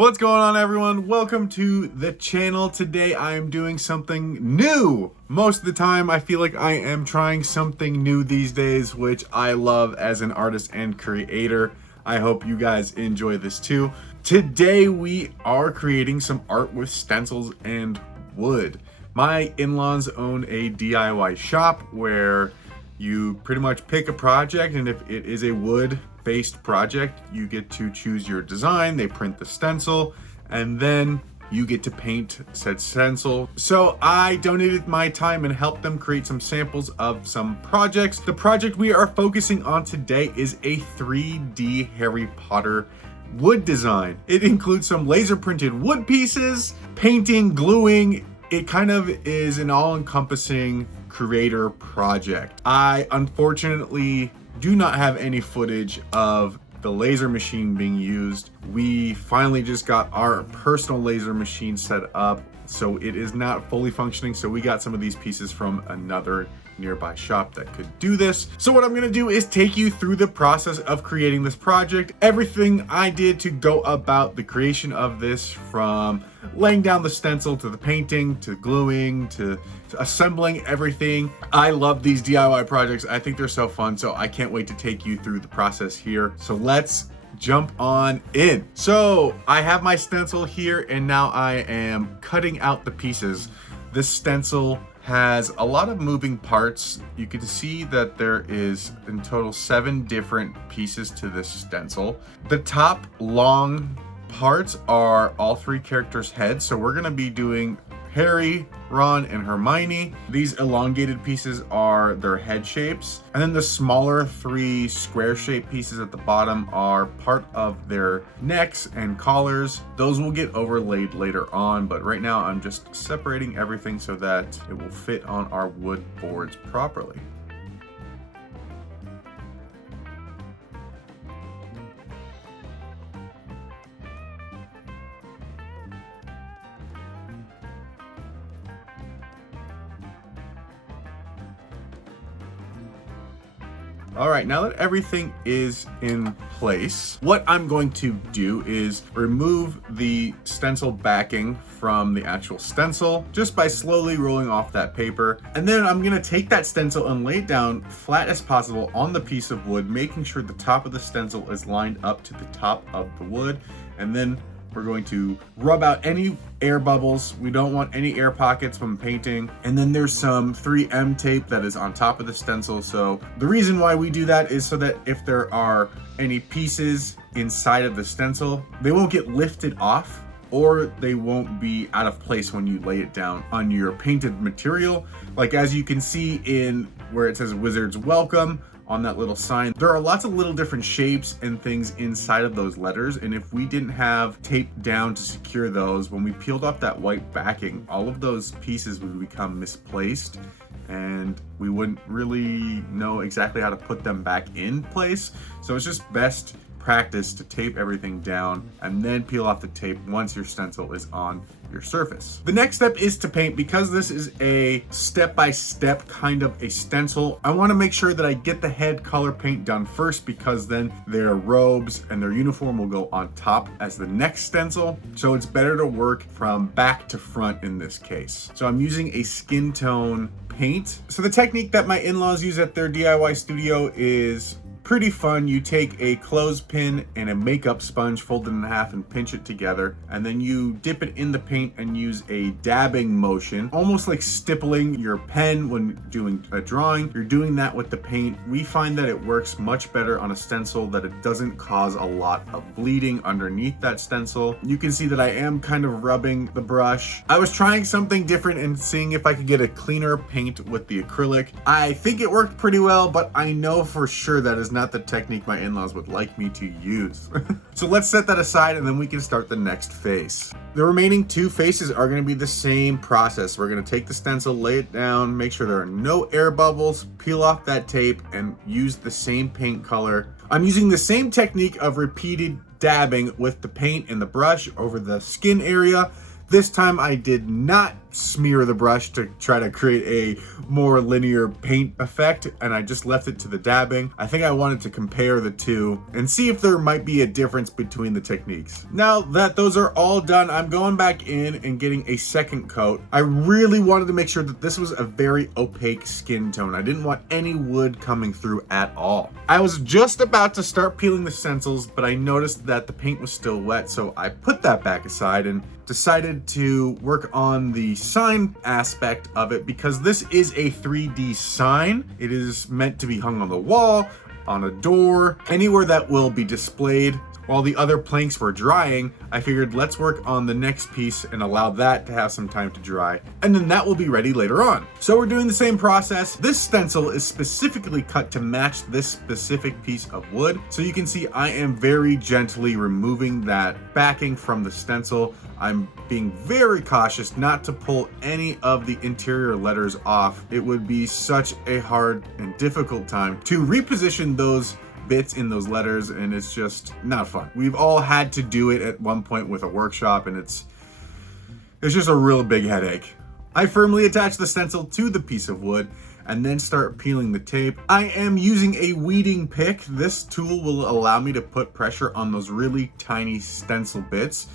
What's going on, everyone? Welcome to the channel. Today I am doing something new. Most of the time I feel like I am trying something new these days, which I love as an artist and creator. I hope you guys enjoy this too. Today we are creating some art with stencils and wood. My in-laws own a DIY shop where you pretty much pick a project, and if it is a wood-based project, you get to choose your design, they print the stencil, and then you get to paint said stencil. So I donated my time and helped them create some samples of some projects. The project we are focusing on today is a 3D Harry Potter wood design. It includes some laser printed wood pieces, painting, gluing. It kind of is an all-encompassing creator project. I unfortunately do not have any footage of the laser machine being used. We finally just got our personal laser machine set up, so it is not fully functioning. So we got some of these pieces from another nearby shop that could do this. So what I'm gonna do is take you through the process of creating this project, everything I did to go about the creation of this, from laying down the stencil to the painting to gluing to assembling everything. I love these DIY projects. I think they're so fun, so I can't wait to take you through the process here. So let's jump on in. So I have my stencil here, and now I am cutting out the pieces. This stencil has a lot of moving parts. You can see that there is in total 7 different pieces to this stencil. The top long parts are all 3 characters' heads. So we're gonna be doing Harry, Ron, and Hermione. These elongated pieces are their head shapes. And then the smaller 3 square shaped pieces at the bottom are part of their necks and collars. Those will get overlaid later on, but right now I'm just separating everything so that it will fit on our wood boards properly. All right, now that everything is in place, what I'm going to do is remove the stencil backing from the actual stencil just by slowly rolling off that paper. And then I'm gonna take that stencil and lay it down flat as possible on the piece of wood, making sure the top of the stencil is lined up to the top of the wood. And then we're going to rub out any air bubbles. We don't want any air pockets when painting. And then there's some 3M tape that is on top of the stencil. So the reason why we do that is so that if there are any pieces inside of the stencil, they won't get lifted off, or they won't be out of place when you lay it down on your painted material. Like as you can see in where it says Wizards Welcome, on that little sign, there are lots of little different shapes and things inside of those letters, and if we didn't have tape down to secure those, when we peeled off that white backing, all of those pieces would become misplaced and we wouldn't really know exactly how to put them back in place. So it's just best practice to tape everything down and then peel off the tape once your stencil is on your surface. The next step is to paint. Because this is a step-by-step kind of a stencil, I want to make sure that I get the head color paint done first, because then their robes and their uniform will go on top as the next stencil. So it's better to work from back to front in this case. So I'm using a skin tone paint. So the technique that my in-laws use at their DIY studio is pretty fun. You take a clothespin and a makeup sponge, fold it in half and pinch it together, and then you dip it in the paint and use a dabbing motion, almost like stippling your pen when doing a drawing. You're doing that with the paint. We find that it works much better on a stencil, that it doesn't cause a lot of bleeding underneath that stencil. You can see that I am kind of rubbing the brush. I was trying something different and seeing if I could get a cleaner paint with the acrylic. I think it worked pretty well, but I know for sure that is not the technique my in-laws would like me to use. So let's set that aside, and then we can start the next face. The remaining 2 faces are going to be the same process. We're going to take the stencil, lay it down, make sure there are no air bubbles, peel off that tape, and use the same paint color. I'm using the same technique of repeated dabbing with the paint and the brush over the skin area. This time I did not smear the brush to try to create a more linear paint effect, and I just left it to the dabbing. I think I wanted to compare the two and see if there might be a difference between the techniques. Now that those are all done, I'm going back in and getting a second coat. I really wanted to make sure that this was a very opaque skin tone. I didn't want any wood coming through at all. I was just about to start peeling the stencils, but I noticed that the paint was still wet, so I put that back aside and decided to work on the sign aspect of it, because this is a 3D sign. It is meant to be hung on the wall, on a door, anywhere that will be displayed. While the other planks were drying, I figured let's work on the next piece and allow that to have some time to dry, and then that will be ready later on. So we're doing the same process. This stencil is specifically cut to match this specific piece of wood. So you can see I am very gently removing that backing from the stencil. I'm being very cautious not to pull any of the interior letters off. It would be such a hard and difficult time to reposition those bits in those letters, and it's just not fun. We've all had to do it at one point with a workshop, and it's just a real big headache. I firmly attach the stencil to the piece of wood and then start peeling the tape. I am using a weeding pick. This tool will allow me to put pressure on those really tiny stencil bits.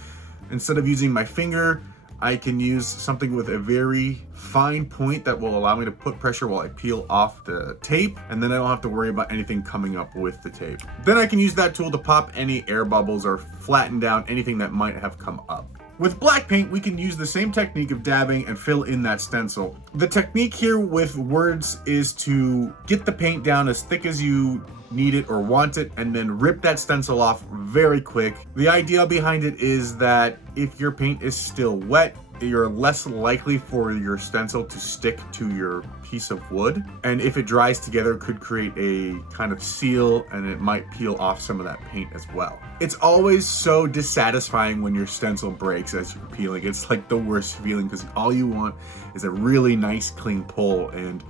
Instead of using my finger, I can use something with a very fine point that will allow me to put pressure while I peel off the tape, and then I don't have to worry about anything coming up with the tape. Then I can use that tool to pop any air bubbles or flatten down anything that might have come up. With black paint, we can use the same technique of dabbing and fill in that stencil. The technique here with words is to get the paint down as thick as you need it or want it, and then rip that stencil off very quick. The idea behind it is that if your paint is still wet, you're less likely for your stencil to stick to your piece of wood, and if it dries together, could create a kind of seal, and it might peel off some of that paint as well. It's always so dissatisfying when your stencil breaks as you're peeling. It's like the worst feeling, because all you want is a really nice clean pull, and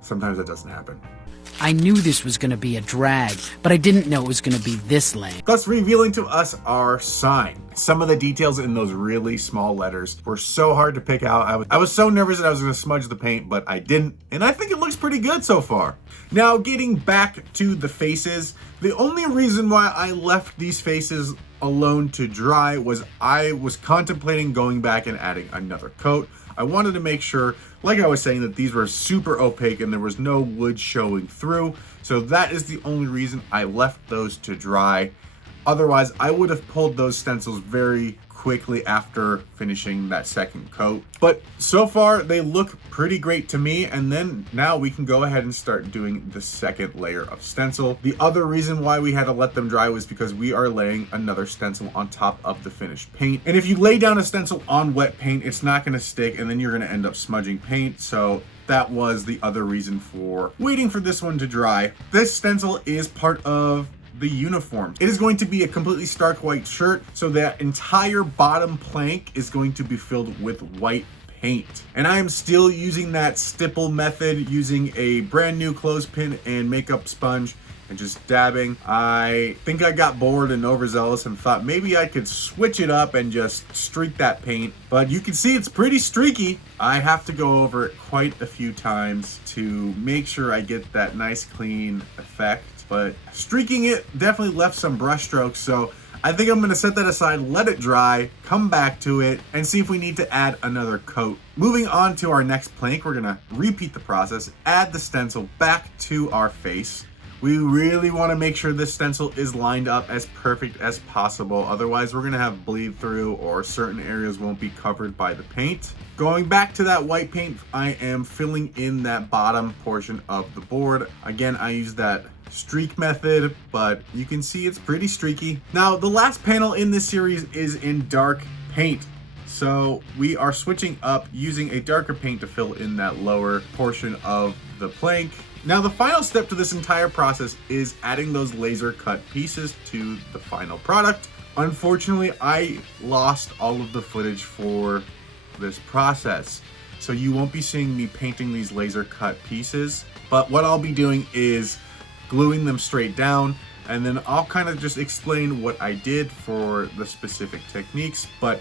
sometimes that doesn't happen. I knew this was going to be a drag, but I didn't know it was going to be this lame. Thus revealing to us our sign. Some of the details in those really small letters were so hard to pick out. I was so nervous that I was going to smudge the paint, but I didn't, and I think it looks pretty good so far. Now, getting back to the faces, the only reason why I left these faces alone to dry was I was contemplating going back and adding another coat. I wanted to make sure, like I was saying, that these were super opaque and there was no wood showing through. So that is the only reason I left those to dry. Otherwise, I would have pulled those stencils very quickly after finishing that second coat. But so far, they look pretty great to me. And then now we can go ahead and start doing the second layer of stencil. The other reason why we had to let them dry was because we are laying another stencil on top of the finished paint. And if you lay down a stencil on wet paint, it's not going to stick, and then you're going to end up smudging paint. So that was the other reason for waiting for this one to dry. This stencil is part of the uniform. It is going to be a completely stark white shirt, so that entire bottom plank is going to be filled with white paint. And I am still using that stipple method, using a brand new clothespin and makeup sponge and just dabbing. I think I got bored and overzealous and thought maybe I could switch it up and just streak that paint, but you can see it's pretty streaky. I have to go over it quite a few times to make sure I get that nice clean effect. But streaking it definitely left some brush strokes, so I think I'm going to set that aside, let it dry, come back to it, and see if we need to add another coat. Moving on to our next plank, we're going to repeat the process, add the stencil back to our face. We really want to make sure this stencil is lined up as perfect as possible, otherwise we're going to have bleed through or certain areas won't be covered by the paint. Going back to that white paint, I am filling in that bottom portion of the board. Again, I use that streak method, but you can see it's pretty streaky. Now, the last panel in this series is in dark paint. So we are switching up using a darker paint to fill in that lower portion of the plank. Now, the final step to this entire process is adding those laser cut pieces to the final product. Unfortunately, I lost all of the footage for this process, so you won't be seeing me painting these laser cut pieces, but what I'll be doing is gluing them straight down, and then I'll kind of just explain what I did for the specific techniques. But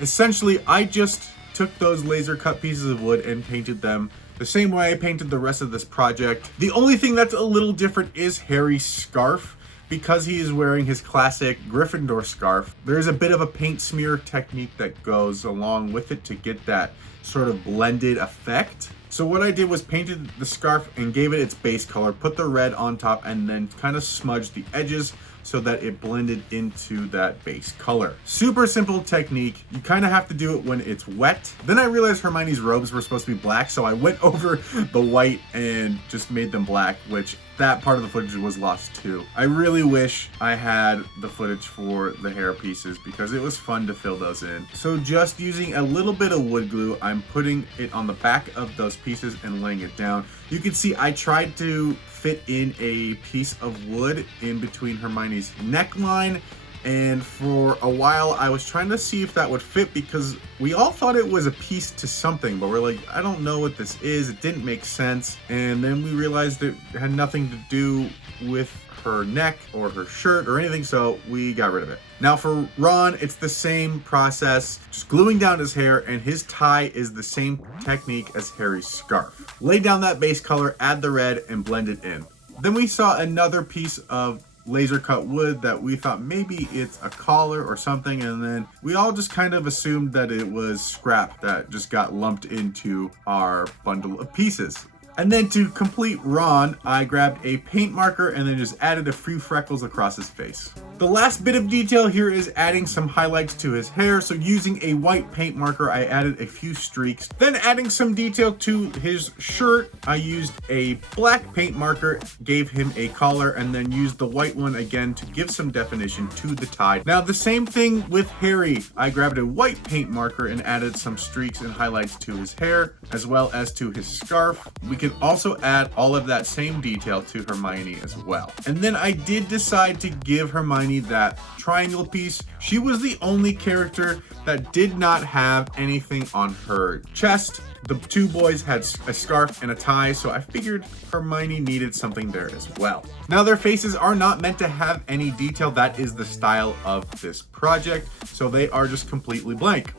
Essentially, I just took those laser cut pieces of wood and painted them the same way I painted the rest of this project. The only thing that's a little different is Harry's scarf. Because he is wearing his classic Gryffindor scarf, there's a bit of a paint smear technique that goes along with it to get that sort of blended effect. So what I did was painted the scarf and gave it its base color, put the red on top, and then kind of smudged the edges so that it blended into that base color. Super simple technique. You kind of have to do it when it's wet. Then I realized Hermione's robes were supposed to be black, so I went over the white and just made them black, which that part of the footage was lost too. I really wish I had the footage for the hair pieces because it was fun to fill those in. So just using a little bit of wood glue, I'm putting it on the back of those pieces and laying it down. You can see I tried to fit in a piece of wood in between Hermione's neckline, and for a while I was trying to see if that would fit because we all thought it was a piece to something, but we're like, I don't know what this is. It didn't make sense. And then we realized it had nothing to do with her neck or her shirt or anything, so we got rid of it. Now for Ron, it's the same process, just gluing down his hair, and his tie is the same technique as Harry's scarf. Lay down that base color, add the red, and blend it in. Then we saw another piece of laser cut wood that we thought maybe it's a collar or something, and then we all just kind of assumed that it was scrap that just got lumped into our bundle of pieces. And then to complete Ron, I grabbed a paint marker and then just added a few freckles across his face. The last bit of detail here is adding some highlights to his hair. So using a white paint marker, I added a few streaks. Then adding some detail to his shirt, I used a black paint marker, gave him a collar, and then used the white one again to give some definition to the tie. Now the same thing with Harry. I grabbed a white paint marker and added some streaks and highlights to his hair, as well as to his scarf. We can also add all of that same detail to Hermione as well. And then I did decide to give Hermione that triangle piece. She was the only character that did not have anything on her chest. The two boys had a scarf and a tie, so I figured Hermione needed something there as well. Now their faces are not meant to have any detail. That is the style of this project, so they are just completely blank.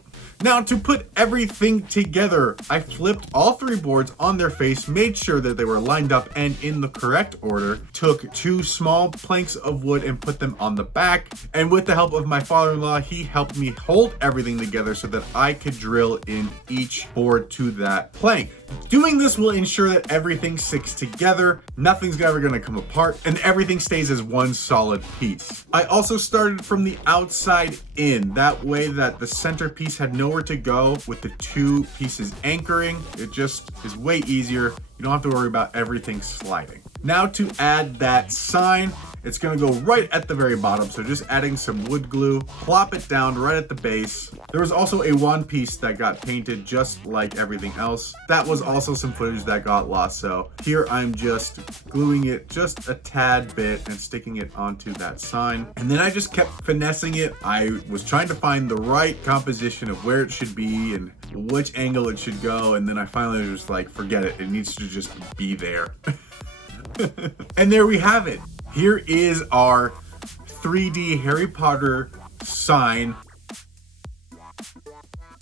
Now to put everything together, I flipped all three boards on their face, made sure that they were lined up and in the correct order, took two small planks of wood and put them on the back, and with the help of my father-in-law, he helped me hold everything together so that I could drill in each board to that plank. Doing this will ensure that everything sticks together, nothing's ever going to come apart, and everything stays as one solid piece. I also started from the outside in, that way that the centerpiece had nowhere to go with the two pieces anchoring. It just is way easier. You don't have to worry about everything sliding. Now to add that sign, it's going to go right at the very bottom, so just adding some wood glue, plop it down right at the base. There was also a wand piece that got painted just like everything else. That was also some footage that got lost, so here I'm just gluing it just a tad bit and sticking it onto that sign. And then I just kept finessing it. I was trying to find the right composition of where it should be and which angle it should go, and then I finally was just like, forget it, it needs to just be there. And there we have it. Here is our 3D Harry Potter sign.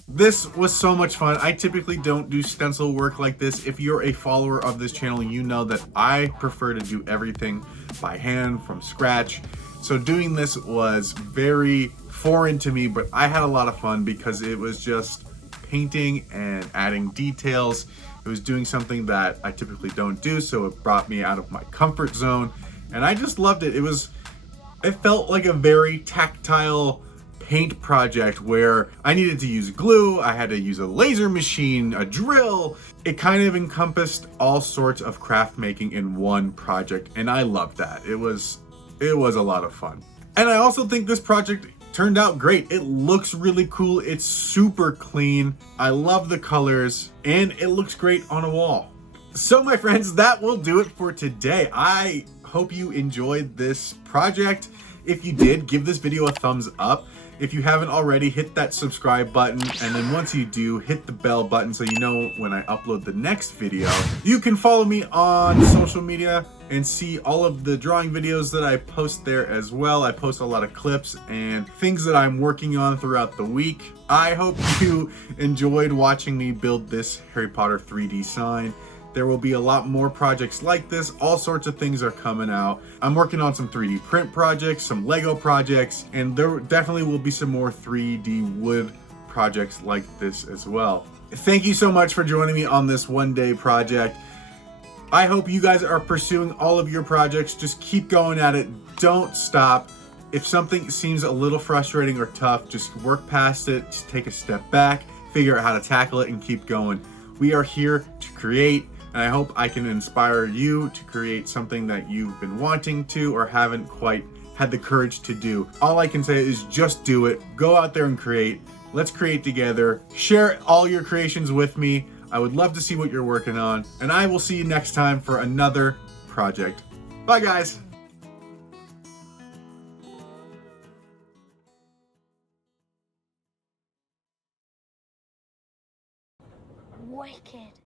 This was so much fun. I typically don't do stencil work like this. If you're a follower of this channel, you know that I prefer to do everything by hand from scratch. So doing this was very foreign to me, but I had a lot of fun because it was just painting and adding details. It was doing something that I typically don't do, so it brought me out of my comfort zone. And I just loved it. It felt like a very tactile paint project where I needed to use glue, I had to use a laser machine, a drill. It kind of encompassed all sorts of craft making in one project, and I loved that. It was a lot of fun. And I also think this project turned out great. It looks really cool. It's super clean. I love the colors, and it looks great on a wall. So my friends, that will do it for today. I hope you enjoyed this project. If you did, give this video a thumbs up. If you haven't already, hit that subscribe button, and then once you do, hit the bell button so you know when I upload the next video. You can follow me on social media and see all of the drawing videos that I post there as well. I post a lot of clips and things that I'm working on throughout the week. I hope you enjoyed watching me build this Harry Potter 3D sign. There will be a lot more projects like this. All sorts of things are coming out. I'm working on some 3D print projects, some Lego projects, and there definitely will be some more 3D wood projects like this as well. Thank you so much for joining me on this one-day project. I hope you guys are pursuing all of your projects. Just keep going at it. Don't stop. If something seems a little frustrating or tough, just work past it. Just take a step back, figure out how to tackle it, and keep going. We are here to create, and I hope I can inspire you to create something that you've been wanting to or haven't quite had the courage to do. All I can say is just do it. Go out there and create. Let's create together. Share all your creations with me. I would love to see what you're working on, and I will see you next time for another project. Bye, guys.